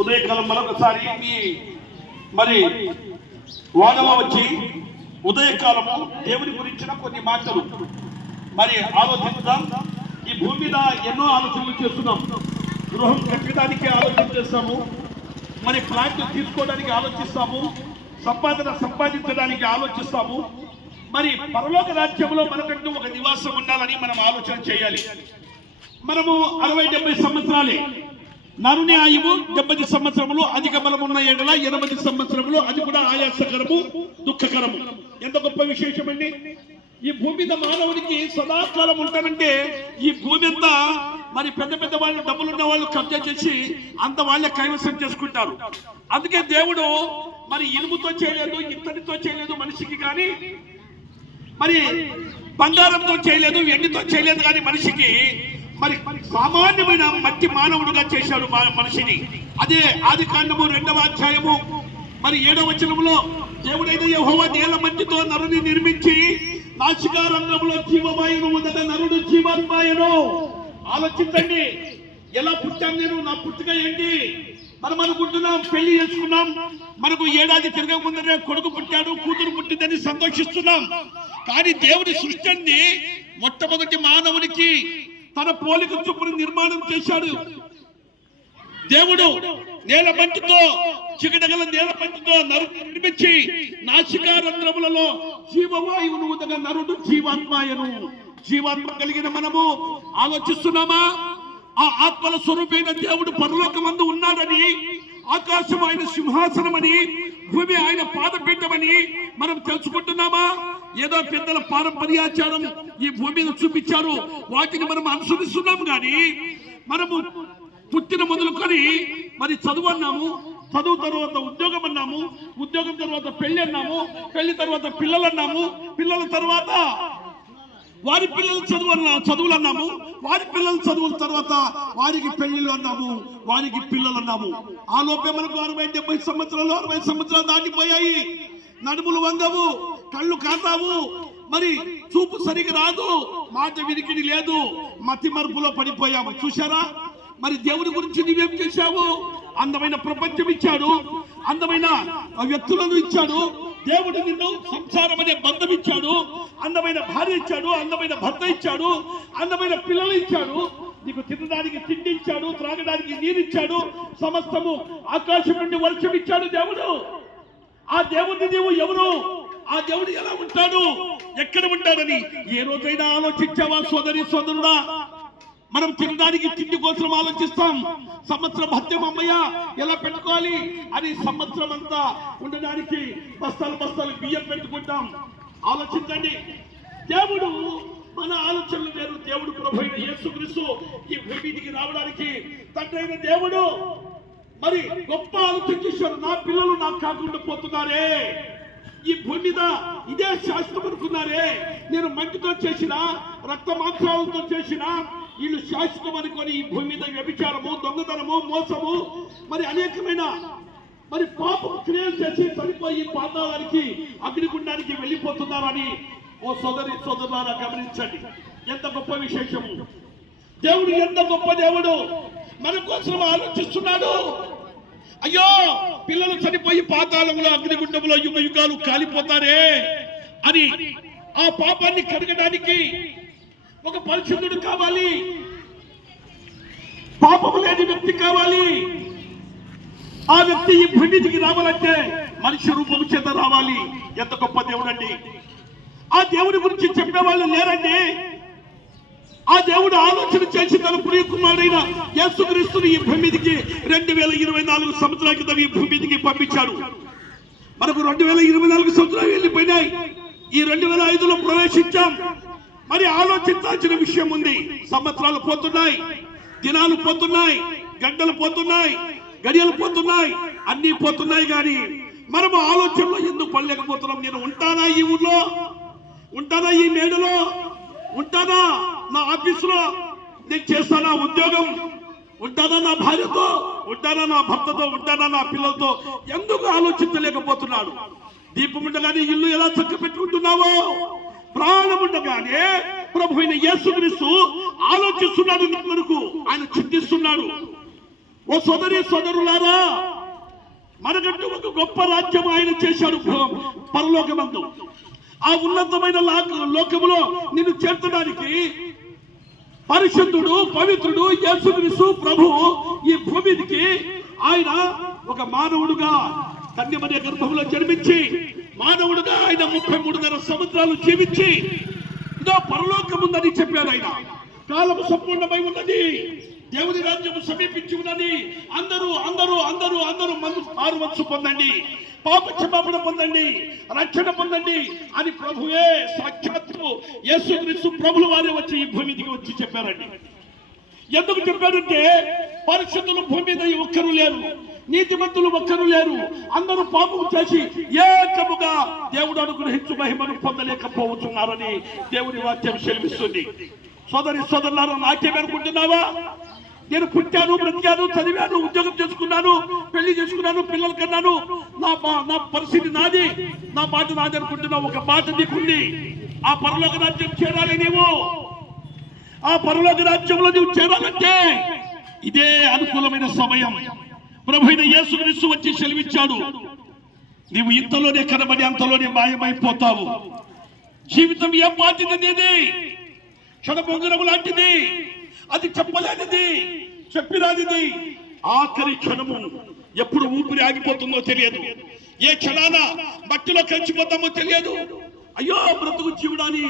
ఉదయకాలం మరొకసారి ఈ మరి వాదన వచ్చి ఉదయకాలము దేవుని గురించిన కొన్ని మాటలు. మరి ఆలోచిద్దాం. ఈ భూమి మీద ఎన్నో ఆలోచనలు చేస్తున్నాం. గృహం కట్టడానికి ఆలోచన చేస్తాము. మరి ఫ్లాట్ తీసుకోవడానికి ఆలోచిస్తాము. సంపాదన సంపాదించడానికి ఆలోచిస్తాము. మరి పరలోక రాజ్యంలో మనకంటూ ఒక నివాసం ఉండాలని మనం ఆలోచన చేయాలి. మనము అరవై డెబ్బై సంవత్సరాలే నరుని ఆయువు డెబ్బై సంవత్సరములు అధిక బలం ఉన్న ఏడల ఎనభై సంవత్సరములు అది కూడా ఆయాసకరము దుఃఖకరము. ఎంత గొప్ప విశేషం అండి ఈ భూమి మీద మానవునికి సదాకాలం ఉంటానంటే ఈ భూమి అంతా మరి పెద్ద పెద్ద వాళ్ళు డబ్బులున్న వాళ్ళు కబ్జా చేసి అంత వాళ్ళే కైవసం చేసుకుంటారు. అందుకే దేవుడు మరి ఇనుముతో చేయలేదు ఇత్తడితో చేయలేదు మనిషికి కానీ మరి బంగారంతో చేయలేదు వెండితో చేయలేదు కానీ మనిషికి మరి సామాన్యమైన మట్టి మానవుడుగా చేశాడు మా- మనిషిని. అదే ఆది కాండము రెండవ అధ్యాయము. మరి ఏడవ వచనంలో దేవుడైన యహోవా నేల మట్టితో నరుని నిర్మించి నాసికా రంగంలో జీవమాయను ఉందట నరుడు జీవాత్మాయను. ఆలోచించండి. ఎలా పుట్టాను నేను? నా పుట్టుక ఏంటి? మనం అనుకుంటున్నాం పెళ్ళి చేసుకున్నాం. మనకు ఏడాది తిరగక ముందరే కొడుకు పుట్టాడు కూతురు పుట్టిందని సంతోషిస్తున్నాం. కానీ దేవుడి సృష్టి మొట్టమొదటి మానవునికి తన పోలిక చొప్పున నిర్మాణం చేశాడు. దేవుడు నేల మంటితో చికటగల నేల మంటితో నరు నిర్మించి నాసికా రంధ్రములలో జీవవాయువును ఉదగ నరుడు జీవాత్మాయను. జీవాత్మ కలిగిన మనము ఆలోచిస్తున్నామా? ఆ ఆత్మల స్వరూపైన దేవుడు పరలోకమందు ఉన్నాడని ఆకాశం ఆయన సింహాసనమని భూమి ఆయన పాదపీఠమని మనం తెలుసుకుంటున్నామా? ఏదో పెద్దల పారంపర్యాచారం ఈ భూమి మీద చూపించారు. వాటిని మనం అనుసరిస్తున్నాం కానీ మనము పుట్టిన మొదలుకొని మరి చదువు అన్నాము చదువు తర్వాత ఉద్యోగం అన్నాము ఉద్యోగం తర్వాత పెళ్ళి అన్నాము పెళ్ళి తర్వాత పిల్లలు అన్నాము పిల్లల తర్వాత వారి పిల్లలు చదువు అన్నా చదువులు అన్నాము వారి పిల్లల చదువుల తర్వాత వారికి పెళ్ళిళ్ళు అన్నాము వారికి పిల్లలు అన్నాము. ఆ లోపే మనకు అరవై డెబ్బై సంవత్సరాలు అరవై సంవత్సరాలు దాటిపోయాయి. నడుములు వంగవు. కళ్ళు కాదావు మరి చూపు సరిగా రాదు. మాట వినికిడి లేదు. మతి మరుపులో పడిపోయాము చూశారా? మరి దేవుడి గురించి నువ్వేం చేశావు? అందమైన ప్రపంచం ఇచ్చాడు. అందమైన వ్యక్తులను ఇచ్చాడు. దేవుడు నిన్ను సంసారం అనే బంధం ఇచ్చాడు. అందమైన భార్య ఇచ్చాడు. అందమైన భర్త ఇచ్చాడు. అందమైన పిల్లలు ఇచ్చాడు. నీకు తినడానికి తిండి ఇచ్చాడు. త్రాగడానికి నీరు ఇచ్చాడు. సమస్తము ఆకాశం నుండి వర్షం ఇచ్చాడు దేవుడు. ఆ దేవుడిని నీవు ఎవరు? ఆ దేవుడు ఎలా ఉంటాడు? ఎక్కడ ఉంటాడని? ఏ రోజైనా ఆలోచించావా సోదరి సోదరుడా? మనం తినడానికి తిండి కోసం ఆలోచిస్తాం. సంవత్సరం భత్యం అమ్మయ్య ఎలా పెట్టుకోవాలి? అని సంవత్సరం అంతా ఉండడానికి బస్తాలు బస్తాలు బియ్యం పెట్టుకుంటాం. ఆలోచించండి. దేవుడు మన ఆలోచనలు వేరు. దేవుడు ప్రభు యేసుక్రీస్తు ఈ భూమికి రావడానికి తండ్రి అయిన దేవుడు. మరి గొప్ప ఆలోచన చేశారు. నా పిల్లలు నాకు కాకుండా పోతున్నారే. ఈ భూమి మీద ఇదే శాశ్వతం అనుకున్నారే. నేను మంటితో చేసిన రక్త మాంసాలతో చేసిన వీళ్ళు శాశ్వతం అనుకొని ఈ భూమి మీద వ్యభిచారము దొంగతనము మోసము మరి అనేకమైన మరి పాపం క్రియలు చేసి చనిపోయి పాతాళానికి అగ్నిగుండానికి వెళ్ళిపోతున్నారని. ఓ సోదరి సోదరులారా గమనించండి. ఎంత గొప్ప విశేషము. దేవుడు ఎంత గొప్ప దేవుడు. మన కోసం ఆలోచిస్తున్నాడు. అయ్యో పిల్లలు చనిపోయి పాతాళంలో అగ్నిగుండంలో యుగ యుగాలు కాలిపోతారే అని ఆ పాపాన్ని కడగడానికి ఒక పరిశుద్ధుడు కావాలి. పాపము లేని వ్యక్తి కావాలి. ఆ వ్యక్తి ఈ భూమికి రావాలంటే మనిషి రూపం చేత రావాలి. ఎంత గొప్ప దేవుడు అండి ఆ దేవుడి గురించి చెప్పే వాళ్ళు లేరండి. ఆ దేవుడు ఆలోచన చేసి తన ప్రియ కుమారుడైన యేసుక్రీస్తుని ఈ భూమి మీదకి రెండు వేల ఇరవై నాలుగు సంవత్సరాల క్రితం ఈ భూమి మీదకి పంపించాడు. మనకు రెండు వేల ఇరవై నాలుగు సంవత్సరాలు వెళ్ళిపోయినాయి. ఈ రెండు వేల ఐదులో ప్రవేశించాం. మరి ఆలోచించాల్సిన విషయం ఉంది. సంవత్సరాలు పోతున్నాయి. దినాలు పోతున్నాయి. గంటలు పోతున్నాయి. గడియలు పోతున్నాయి. అన్ని పోతున్నాయి కానీ మనము ఆలోచనలో ఎందుకు పడలేకపోతున్నాం? నేను ఉంటానా ఈ ఊర్లో? ఉంటానా ఈ మేడలో? ఉంటానా? నా ఆఫీసులో నేను చేస్తానా ఉద్యోగం ఉంటానా నా భార్యతో? ఉంటానా నా భర్తతో? ఉంటానా నా పిల్లలతో? ఎందుకు ఆలోచించలేకపోతున్నాడు? దీపం ఉండగానే ఇల్లు ఎలా చక్క పెట్టుకుంటున్నావో? ప్రాణం ఉండగానే ప్రభు అయిన యేసుక్రీస్తు ఆలోచిస్తున్నాడు నీ ఆయన చింతిస్తున్నాడు. ఓ సోదరి సోదరులారా మనకంటూ ఒక గొప్ప రాజ్యం ఆయన చేశాడు పరలోకమందు. ఆ ఉన్నతమైన లోకములో నిన్ను చేర్చడానికి పరిశుద్ధుడు పవిత్రుడు యేసుక్రీస్తు ప్రభువు ఈ భూమికి ఆయన ఒక మానవుడుగా కన్యమనే గర్భంలో జన్మించి మానవుడుగా ఆయన ముప్పై మూడున్నర సంవత్సరాలు జీవించి ఇదో పరలోకముందని చెప్పాడు ఆయన. కాలము సంపూర్ణమై ఉన్నది. దేవుని రాజ్యము సమీపించి ఉన్నది. అందరూ అందరూ అందరూ అందరూ మందు ఆరు మనసు పొందండి. పాప క్షమాపణ పొందండి. రక్షణ పొందండి. అని ప్రభువే సాక్షాత్తు యేసుక్రీస్తు ప్రభులు వారే వచ్చి ఈ భూమి దిగి వచ్చి చెప్పారండి. ఎందుకు చెప్పారంటే పరిశుద్ధులు భూమి మీద ఒక్కరు లేరు. నీతిమంతులు ఒక్కరు లేరు. అందరూ పాపం చేసి ఏకముగా దేవుడు అనుగ్రహించు మహిమను పొందలేకపోతున్నారని దేవుని వాక్యం సెలవిస్తుంది. సోదరి సోదరులారా నాకేమనుకుంటున్నావా నేను పుట్టాను బ్రతికాను చదివాను ఉద్యోగం చేసుకున్నాను పెళ్ళి చేసుకున్నాను పిల్లలు కన్నాను. నా నా పరిస్థితి నాది. నా మాట నాది అనుకుంటున్నా ఒక మాట నీకుంది. ఆ పరలోక రాజ్యం చేరాలి నీవు. ఆ పరలోక రాజ్యంలో నువ్వు చేరాలంటే ఇదే అనుకూలమైన సమయం. ప్రభు యేసు క్రీస్తు వచ్చి సెలవిచ్చాడు. నీవు ఇంతలోనే కనబడి అంతలోనే మాయమైపోతావు. జీవితం ఏం బాధ్యత నీది? క్షణభంగురం లాంటిది. అది చెప్పలేనిది. చెప్పిరానిది. ఆఖరి క్షణము ఎప్పుడు ఊపిరి ఆగిపోతుందో తెలియదు. ఏ క్షణాన మట్టిలో కలిసిపోతామో తెలియదు. అయ్యో బ్రతుకు జీవుడాని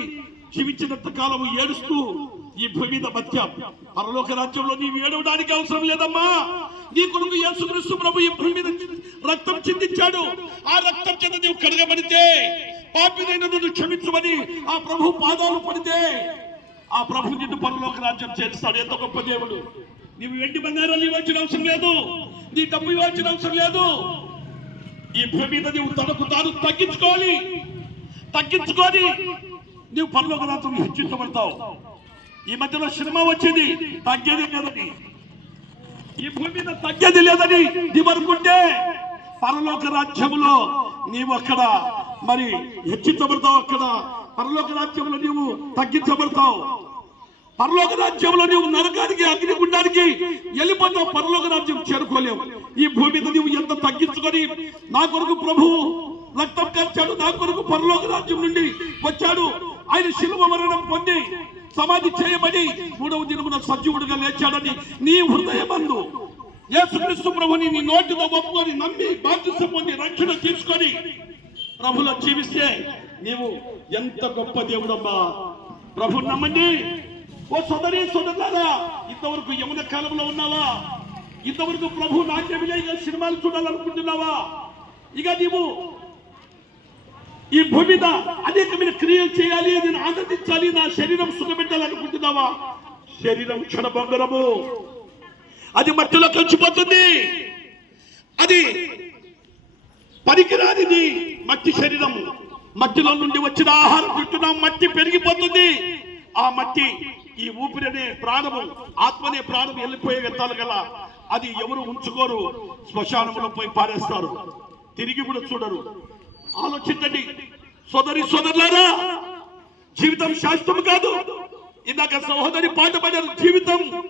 జీవించినంత కాలము ఏడుస్తూ ఈ భూమి మీద బతికాం పరలోక రాజ్యంలో నీవు ఏడవడానికి అవసరం లేదమ్మా. నీ కొడుకు యేసుక్రీస్తు ప్రభు ఈ భూమి మీద రక్తం చిందించాడు. ఆ రక్తం చెంద నీవు కడగబడితే పాపినైన నువ్వు క్షమించమని ఆ ప్రభు పాదాలు పడితే ఆ ప్రభు నిన్ను పరలోక రాజ్యం చేరుస్తాడు. ఎంత గొప్ప దేవుడు. నీవు వెండి బంగారాలు ఇవ్వాల్సిన అవసరం లేదు. నీ డబ్బు ఇవ్వాల్సిన అవసరం లేదు. ఈ భూమి మీద నీవు తనకు తాను తగ్గించుకోవాలి. తగ్గించుకొని నీవు పరలోక రాజ్యం హెచ్చించబడతావు ఈ మధ్యలో శ్రమ వచ్చింది. తగ్గేది లేదని. ఈ భూమి మీద తగ్గేది లేదని నీవు అనుకుంటే పరలోక రాజ్యంలో నీవు అక్కడ మరి హెచ్చించబడతావు అక్కడ. పరలోక రాజ్యంలో నీవు తగ్గించబడతావు. పరలోక రాజ్యంలో నీవు నరకానికి అగ్నిగుండానికి వెళ్ళిపోతావు. పరలోక రాజ్యం చేరుకోలేవు. ఈ భూమి మీద నీవు ఎంత తగ్గించుకొని నా కొరకు ప్రభు రక్తం కార్చాడు నా కొరకు పరలోక రాజ్యం నుండి వచ్చాడు. ఆయన శిలువ మరణం పొంది సమాధి చేయబడి మూడవ దినమున సజీవుడిగా లేచాడని నీ హృదయమందు యేసుక్రీస్తు ప్రభుని నీ నోటితో ఒప్పుకొని నమ్మి బాధ్యత పొంది రక్షణ తీసుకొని ప్రభులో జీవిస్తే నీవు ఎంత గొప్ప దేవుడమ్మా. ప్రభు నమ్మండి. ఓ సోదరి సోదరులారా ఇంతవరకు యమున కాలంలో ఉన్నావా? ఇంతవరకు ప్రభు నాట్య విజయ సినిమాలు చూడాలనుకుంటున్నావా? ఇక నీవు ఈ భూమి మీద అనేకమైన క్రియలు చేయాలి నేను ఆనందించాలి నా శరీరం సుఖపెట్టాలనుకుంటున్నావా? శరీరం క్షణభంగరము. అది మట్టిలో కలిసిపోతుంది అది పనికిరానిది. మట్టి శరీరం మట్టిలో నుండి వచ్చిన ఆహారం తింటున్నాం మట్టి పెరిగిపోతుంది. ఆ మట్టి ఈ ఊపిరి అనే ప్రాణము ఆత్మనే ప్రాణం వెళ్ళిపోయే వ్యర్థాలు గల. అది ఎవరు ఉంచుకోరు? శ్మశానంలో పోయి పారేస్తారు. తిరిగి కూడా చూడరు. ఆలోచించండి. సోదరి సోదరులారా జీవితం శాశ్వతం కాదు. ఇందాక సహోదరి పాట పడారు జీవితం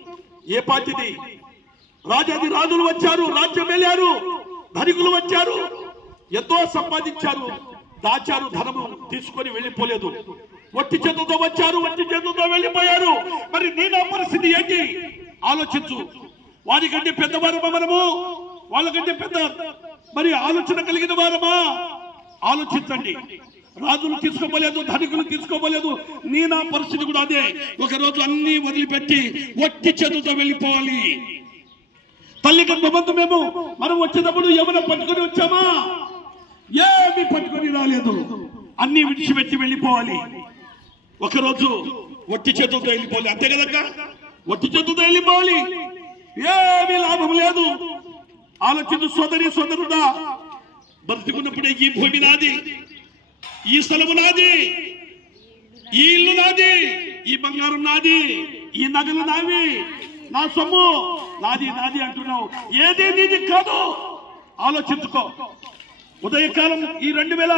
ఏ పాటిది? రాజాది రాజులు వచ్చారు రాజ్యం వెళ్ళారు ధనికులు వచ్చారు. ఎంతో సంపాదించారు దాచారు ధనము తీసుకొని వెళ్ళిపోలేదు. వట్టి చేతులతో వచ్చారు వట్టి చేతులతో వెళ్ళిపోయారు. మరి నీ నా పరిస్థితి ఏంటి? ఆలోచించు. వారికంటే పెద్దవారమా మనము? వాళ్ళకంటే పెద్ద. మరి ఆలోచన కలిగిన వారమా? ఆలోచించండి. రాజులు తీసుకోపోలేదు ధనికులు తీసుకోపోలేదు నీ నా పరిస్థితి కూడా అదే. ఒక రోజు అన్ని వదిలిపెట్టి వట్టి చేతులతో వెళ్ళిపోవాలి. తల్లి గర్భబంధు మేము. మనం వచ్చేటప్పుడు ఏమైనా పట్టుకొని వచ్చామా? ఏమి పట్టుకొని రాలేదు. అన్ని విడిచిపెట్టి వెళ్ళిపోవాలి. ఒకరోజు వట్టి చేతులతో వెళ్ళిపోవాలి. అంతే కదక్క? వట్టి చేతులతో వెళ్ళిపోవాలి. ఏమీ లాభం లేదు. ఆలోచించు సోదరి సోదరుడా. బ్రతికున్నప్పుడే ఈ భూమి నాది. ఈ స్థలము నాది. ఈ ఇల్లు నాది. ఈ బంగారం నాది. ఈ నగలు నావి. నా సొమ్ము. నాది నాది అంటున్నావు. ఏది నీది కాదు. ఆలోచించుకో. ఉదయకాలం ఈ రెండు వేల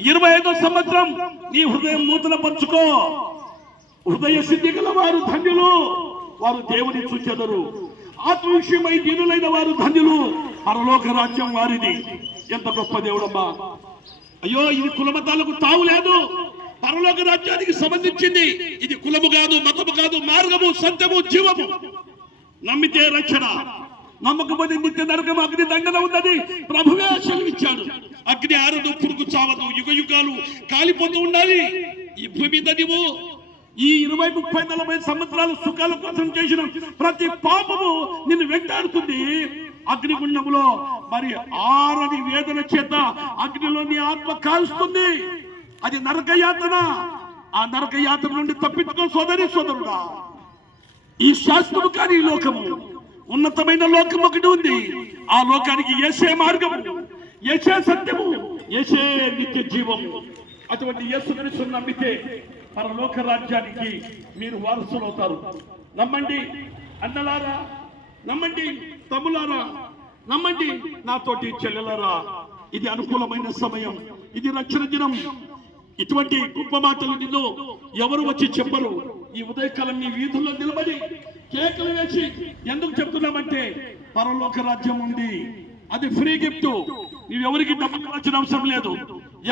ఇరవై ఐదో సంవత్సరం నీ హృదయం నూతన పరుచుకో. హృదయ సిద్ధి గల వారు ధన్యులు వారు దేవుని చూచెదరు ఆత్మ విషయమై దీనులైన వారు ధన్యులు పరలోక రాజ్యం వారిది. ఎంత గొప్ప దేవుడమ్మా. అయ్యో ఇది కులమతాలకు తావు లేదు. పరలోక రాజ్యానికి సంబంధించింది. ఇది కులము కాదు మతము కాదు మార్గము సత్యము జీవము. నమ్మితే రక్షణ. నమ్మకపోతే నిత్య నరకం అగ్ని దండన ఉన్నది. ప్రభువే సెలవిచ్చాడు అగ్ని ఆరదు పురుగు చావదు. యుగ యుగాలు కాలిపోతూ ఉండాలి ఈ భూమి మీద నీవు ఈ ఇరవై ముప్పై నలభై సంవత్సరాల సుఖాల కోసం చేసిన ప్రతి పాపము నిన్ను వెంటాడుతుంది. అగ్నిగుండంలో మరి ఆరని వేదన చేత అగ్నిలో నీ ఆత్మ కాలుస్తుంది అది నరక యాతన ఆ నరక యాతన నుండి తప్పించుకో సోదరి సోదరుడా. ఈ శాస్త్రము కానీ ఈ లోకము. ఉన్నతమైన లోకం ఒకటి ఉంది. ఆ లోకానికి ఏసే మార్గము ఏసే సత్యము ఏసే నిత్య జీవము. అటువంటి యేసుక్రీస్తు నమ్మితే పరలోక రాజ్యానికి మీరు వారసులు అవుతారు. నమ్మండి అన్నలారా నమ్మండి తమ్ములారా నమ్మండి నాతోటి చెల్లెలారా ఇది అనుకూలమైన సమయం ఇది రక్షణ దినం. ఇటువంటి గొప్ప మాటలు నిన్ను ఎవరు వచ్చి చెప్పరు. ఈ ఉదయకాలం మీ వీధుల్లో నిలబడి కేకలు వేసి ఎందుకు చెప్తున్నామంటే పరలోక రాజ్యం ఉంది. అది ఫ్రీ గిఫ్ట్. నీవెవరికి డబ్బులు ఇవ్వాల్సిన అవసరం లేదు.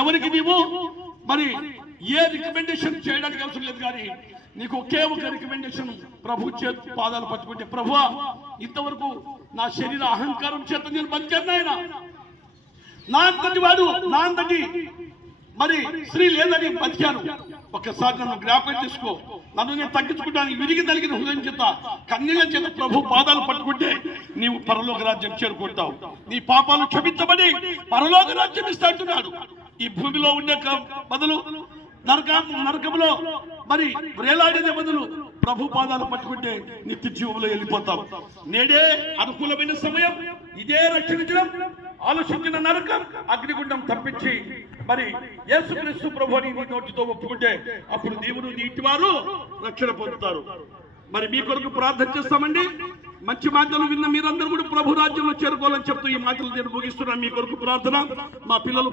ఎవరికి నీవు? మరి ఏ రికమెండేషన్ చేయడానికి అవసరం లేదు కానీ నీకు ఒకే ఒక రికమెండేషన్ ప్రభు చేతి పాదాలు పట్టుకుంటే ప్రభు ఇంతవరకు నా శరీర అహంకారం చేత నేను బతికాను ఆయన నా అంతటి వాడు నా అంతటి మరి స్త్రీ లేదని బతికాను. ఒక్కసారి నన్ను జ్ఞాపకం చేసుకో. నన్ను నేను తగ్గించుకుంటాను విరిగి తలిగిన హృదయం చేత కన్నీళ్ళ చేత ప్రభు పాదాలు పట్టుకుంటే నీవు పరలోక రాజ్యం చేరుకుంటావు. నీ పాపాలు క్షమించబడి పరలోక రాజ్యం ఇస్తాడు ఈ భూమిలో ఉండే క- బదులు నరక నరకంలో మరి వేలాడేదే బదులు ప్రభు పాదాలు పట్టుకుంటే నిత్య జీవంలో వెళ్ళిపోతాం నేడే అనుకూలమైన సమయం. ఇదే రక్షణ ఆలోచించిన నరకం అగ్నిగుండం తప్పించి మరి యేసుక్రీస్తు ప్రభు నీ నోటితో ఒప్పుకుంటే అప్పుడు దేవుడు నీటి ఇంటివారు రక్షణ పొందుతారు. మరి మీ కొరకు ప్రార్థన చేస్తామండి. మంచి మాటలు విన్న మీరందరూ కూడా ప్రభు రాజ్యంలో చేరుకోవాలని చెప్తూ ఈ మాటలు నేను ముగిస్తున్నాను. మీ కొరకు ప్రార్థన. మా పిల్లలు